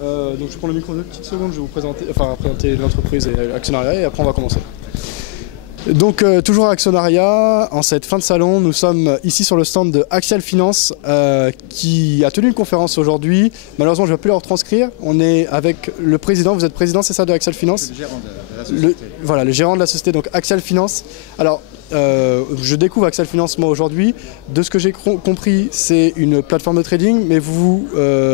Donc je prends le micro 2 petites secondes, je vais vous présenter l'entreprise et l'actionnariat et après on va commencer. Donc toujours à Actionnariat, en cette fin de salon, nous sommes ici sur le stand de Axial Finance qui a tenu une conférence aujourd'hui. Malheureusement je ne vais plus la retranscrire. On est avec le président, vous êtes président, c'est ça, de Axial Finance? Le gérant de la société. Voilà, le gérant de la société, donc Axial Finance. Alors je découvre Axial Finance moi aujourd'hui. De ce que j'ai compris, c'est une plateforme de trading, mais vous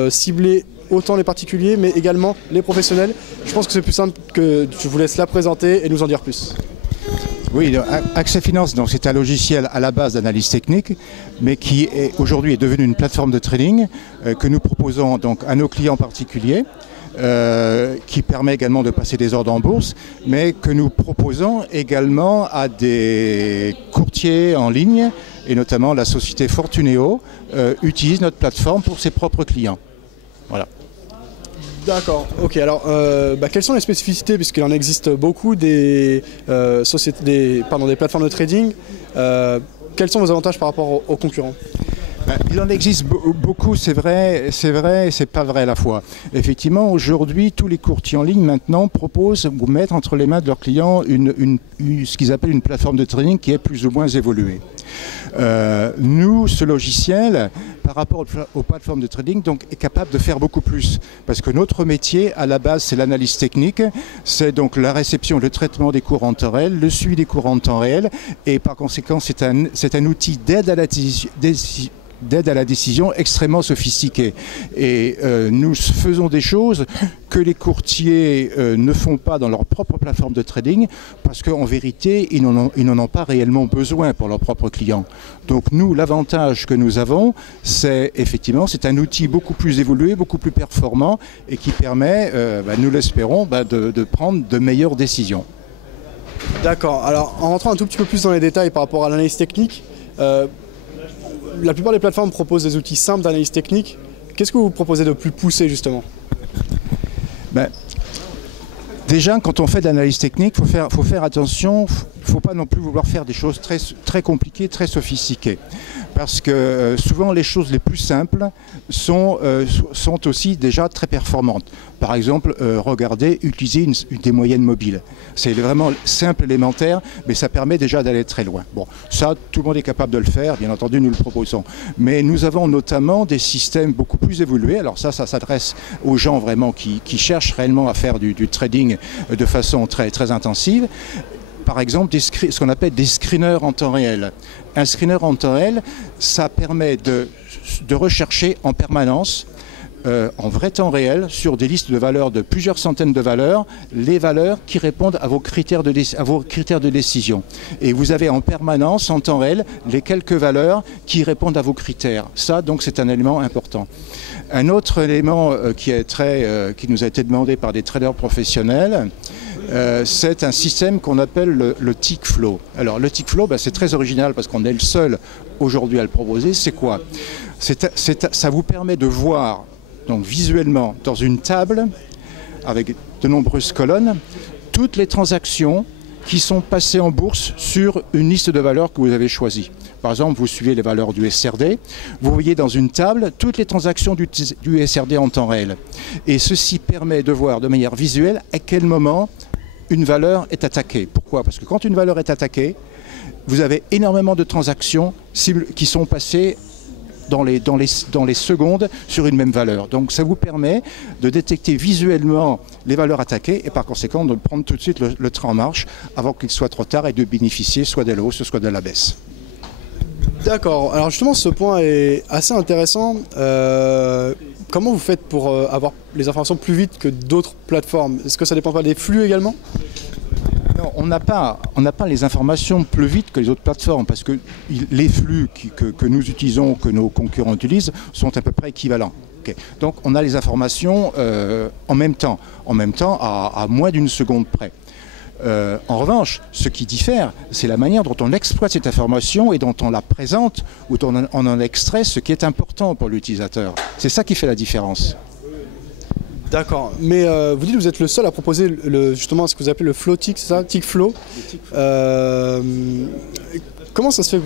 ciblez autant les particuliers mais également les professionnels. Je pense que c'est plus simple que je vous laisse la présenter et nous en dire plus. Oui, Axial Finance, c'est un logiciel à la base d'analyse technique, mais qui aujourd'hui est devenu une plateforme de trading que nous proposons donc à nos clients particuliers, qui permet également de passer des ordres en bourse, mais que nous proposons également à des courtiers en ligne, et notamment la société Fortuneo utilise notre plateforme pour ses propres clients. Voilà. D'accord, ok. Alors, quelles sont les spécificités, puisqu'il en existe beaucoup des plateformes de trading, quels sont vos avantages par rapport aux concurrents? Il en existe beaucoup, c'est vrai et c'est pas vrai à la fois. Effectivement, aujourd'hui, tous les courtiers en ligne maintenant proposent ou mettent entre les mains de leurs clients ce qu'ils appellent une plateforme de trading qui est plus ou moins évoluée. Nous, ce logiciel, par rapport aux plateformes de trading, donc, est capable de faire beaucoup plus. Parce que notre métier, à la base, c'est l'analyse technique, c'est donc la réception et le traitement des cours en temps réel, le suivi des cours en temps réel, et par conséquent, c'est un outil d'aide à la décision extrêmement sophistiquée. Et nous faisons des choses que les courtiers ne font pas dans leur propre plateforme de trading parce qu'en vérité, ils n'en ont pas réellement besoin pour leurs propres clients. Donc nous, l'avantage que nous avons, c'est effectivement, c'est un outil beaucoup plus évolué, beaucoup plus performant et qui permet, nous l'espérons, de prendre de meilleures décisions. D'accord. Alors, en rentrant un tout petit peu plus dans les détails par rapport à l'analyse technique, la plupart des plateformes proposent des outils simples d'analyse technique. Qu'est-ce que vous proposez de plus poussé justement? Déjà, quand on fait de l'analyse technique, il faut faire attention, il ne faut pas non plus vouloir faire des choses très, très compliquées, très sophistiquées. Parce que souvent, les choses les plus simples sont aussi déjà très performantes. Par exemple, utiliser des moyennes mobiles. C'est vraiment simple, élémentaire, mais ça permet déjà d'aller très loin. Bon, ça, tout le monde est capable de le faire, bien entendu, nous le proposons. Mais nous avons notamment des systèmes beaucoup plus évolués. Alors ça s'adresse aux gens vraiment qui cherchent réellement à faire du trading de façon très, très intensive. Par exemple, ce qu'on appelle des screeners en temps réel. Un screener en temps réel, ça permet de rechercher en permanence, en vrai temps réel, sur des listes de valeurs de plusieurs centaines de valeurs, les valeurs qui répondent à vos critères de décision. Et vous avez en permanence, en temps réel, les quelques valeurs qui répondent à vos critères. Ça, donc, c'est un élément important. Un autre élément qui nous a été demandé par des traders professionnels, c'est un système qu'on appelle le tick flow. Alors le tick flow, c'est très original parce qu'on est le seul aujourd'hui à le proposer. C'est quoi? Ça vous permet de voir donc, visuellement dans une table avec de nombreuses colonnes toutes les transactions qui sont passées en bourse sur une liste de valeurs que vous avez choisie. Par exemple, vous suivez les valeurs du SRD, vous voyez dans une table toutes les transactions du SRD en temps réel. Et ceci permet de voir de manière visuelle à quel moment une valeur est attaquée. Pourquoi? Parce que quand une valeur est attaquée, vous avez énormément de transactions qui sont passées dans les secondes sur une même valeur. Donc ça vous permet de détecter visuellement les valeurs attaquées et par conséquent de prendre tout de suite le train en marche avant qu'il soit trop tard et de bénéficier soit de la hausse, soit de la baisse. D'accord. Alors justement, ce point est assez intéressant. Comment vous faites pour avoir les informations plus vite que d'autres plateformes? Est-ce que ça dépend pas des flux également? Non, on n'a pas les informations plus vite que les autres plateformes parce que les flux que nous utilisons, que nos concurrents utilisent, sont à peu près équivalents. Okay. Donc on a les informations en même temps à moins d'une seconde près. En revanche, ce qui diffère, c'est la manière dont on exploite cette information et dont on la présente ou dont on en extrait ce qui est important pour l'utilisateur. C'est ça qui fait la différence. D'accord, mais vous dites que vous êtes le seul à proposer justement ce que vous appelez le flow tick, c'est ça? Tick flow. Comment ça se fait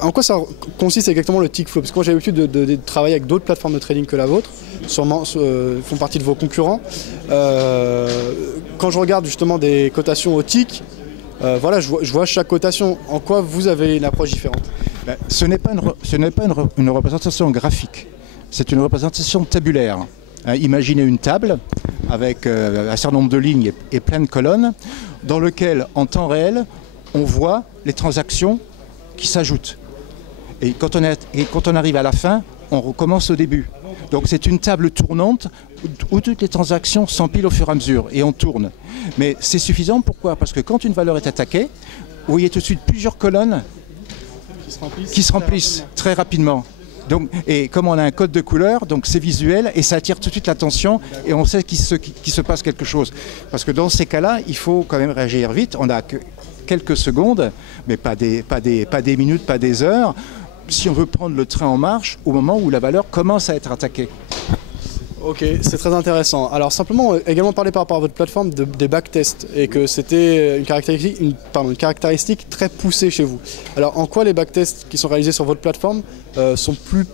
en quoi ça consiste exactement le tick flow? Parce que moi j'ai l'habitude de travailler avec d'autres plateformes de trading que la vôtre, sûrement font partie de vos concurrents. Quand je regarde justement des cotations au tick, voilà, je vois chaque cotation. En quoi vous avez une approche différente? Ce n'est pas une représentation graphique, c'est une représentation tabulaire. Imaginez une table avec un certain nombre de lignes et plein de colonnes, dans lequel, en temps réel, on voit les transactions qui s'ajoutent. Et quand on arrive à la fin, on recommence au début. Donc c'est une table tournante où toutes les transactions s'empilent au fur et à mesure et on tourne. Mais c'est suffisant, pourquoi? Parce que quand une valeur est attaquée, vous voyez tout de suite plusieurs colonnes qui se remplissent très rapidement. Donc, et comme on a un code de couleur, donc c'est visuel et ça attire tout de suite l'attention et on sait qu'il se passe quelque chose. Parce que dans ces cas-là, il faut quand même réagir vite. On n'a que quelques secondes, mais pas des minutes, pas des heures, si on veut prendre le train en marche au moment où la valeur commence à être attaquée. Ok, c'est très intéressant. Alors simplement, également parler par rapport à votre plateforme des backtests et que c'était une caractéristique très poussée chez vous. Alors en quoi les backtests qui sont réalisés sur votre plateforme sont plus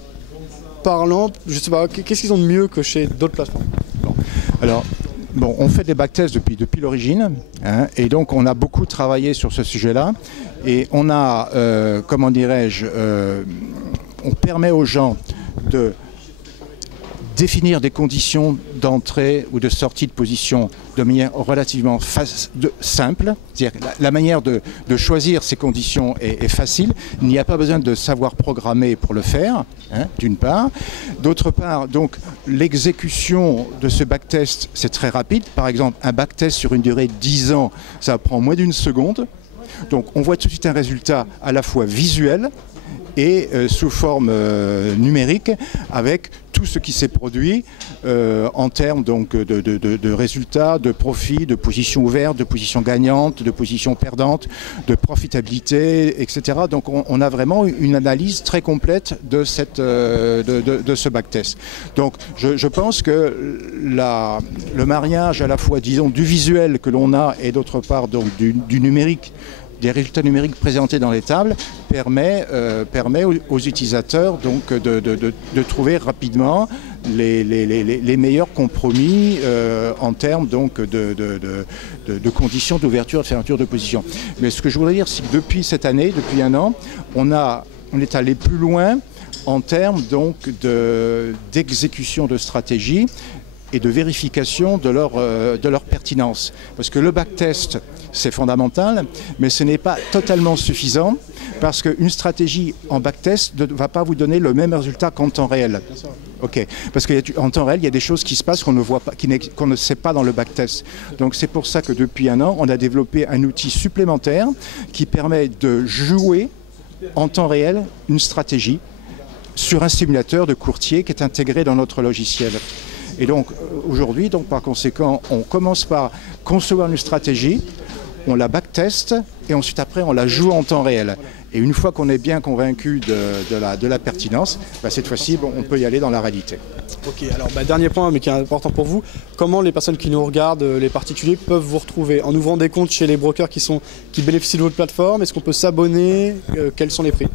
parlants? Je sais pas, qu'est-ce qu'ils ont de mieux que chez d'autres plateformes? Alors, on fait des backtests depuis l'origine, hein, et donc on a beaucoup travaillé sur ce sujet-là. Et on a, comment dirais-je, on permet aux gens de définir des conditions d'entrée ou de sortie de position de manière relativement simple. C'est-à-dire la manière de choisir ces conditions est facile. Il n'y a pas besoin de savoir programmer pour le faire, hein, d'une part. D'autre part, donc, l'exécution de ce backtest, c'est très rapide. Par exemple, un backtest sur une durée de 10 ans, ça prend moins d'une seconde. Donc on voit tout de suite un résultat à la fois visuel et sous forme numérique avec tout ce qui s'est produit en termes donc, de résultats, de profits, de positions ouvertes, de positions gagnantes, de positions perdantes, de profitabilité, etc. Donc on a vraiment une analyse très complète de ce backtest. Donc je pense que le mariage à la fois, disons, du visuel que l'on a et d'autre part donc, du numérique, des résultats numériques présentés dans les tables permet aux utilisateurs donc, de trouver rapidement les meilleurs compromis en termes donc, de conditions d'ouverture et de fermeture de position. Mais ce que je voudrais dire, c'est que depuis cette année, depuis un an, on est allé plus loin en termes donc d'exécution de stratégie et de vérification de leur pertinence. Parce que le backtest, c'est fondamental, mais ce n'est pas totalement suffisant, parce qu'une stratégie en backtest ne va pas vous donner le même résultat qu'en temps réel. Ok. Parce qu'en temps réel, il y a des choses qui se passent qu'on ne voit pas, qu'on ne sait pas dans le backtest. Donc c'est pour ça que depuis un an, on a développé un outil supplémentaire qui permet de jouer en temps réel une stratégie sur un simulateur de courtier qui est intégré dans notre logiciel. Et donc aujourd'hui, par conséquent, on commence par concevoir une stratégie, on la backteste et ensuite après on la joue en temps réel. Et une fois qu'on est bien convaincu de la pertinence, cette fois-ci on peut y aller dans la réalité. Ok, alors dernier point mais qui est important pour vous, comment les personnes qui nous regardent, les particuliers, peuvent vous retrouver? En ouvrant des comptes chez les brokers qui bénéficient de votre plateforme, est-ce qu'on peut s'abonner? Quels sont les prix?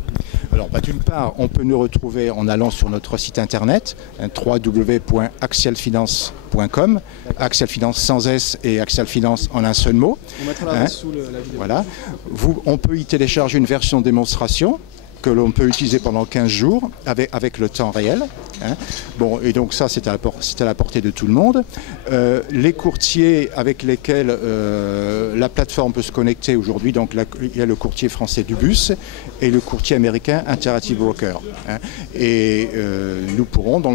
Alors, d'une part, on peut nous retrouver en allant sur notre site internet, www.axialfinance.com, Axial Finance sans S et Axial Finance en un seul mot. On mettra la sous la vidéo. Voilà. On peut y télécharger une version démonstration que l'on peut utiliser pendant 15 jours avec le temps réel. Hein. Bon, et donc ça, c'est à la portée de tout le monde. Les courtiers avec lesquels la plateforme peut se connecter aujourd'hui, donc il y a le courtier français Dubus et le courtier américain Interactive Broker. Hein. Et nous ajouterons dans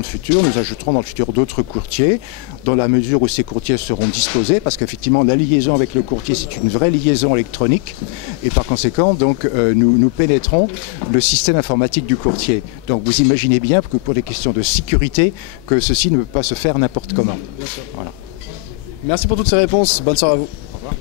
le futur d'autres courtiers, dans la mesure où ces courtiers seront disposés, parce qu'effectivement, la liaison avec le courtier, c'est une vraie liaison électronique, et par conséquent, donc, nous pénétrons le système informatique du courtier. Donc vous imaginez bien que pour des questions de sécurité, que ceci ne peut pas se faire n'importe comment. Voilà. Merci pour toutes ces réponses. Bonne soirée à vous. Au revoir.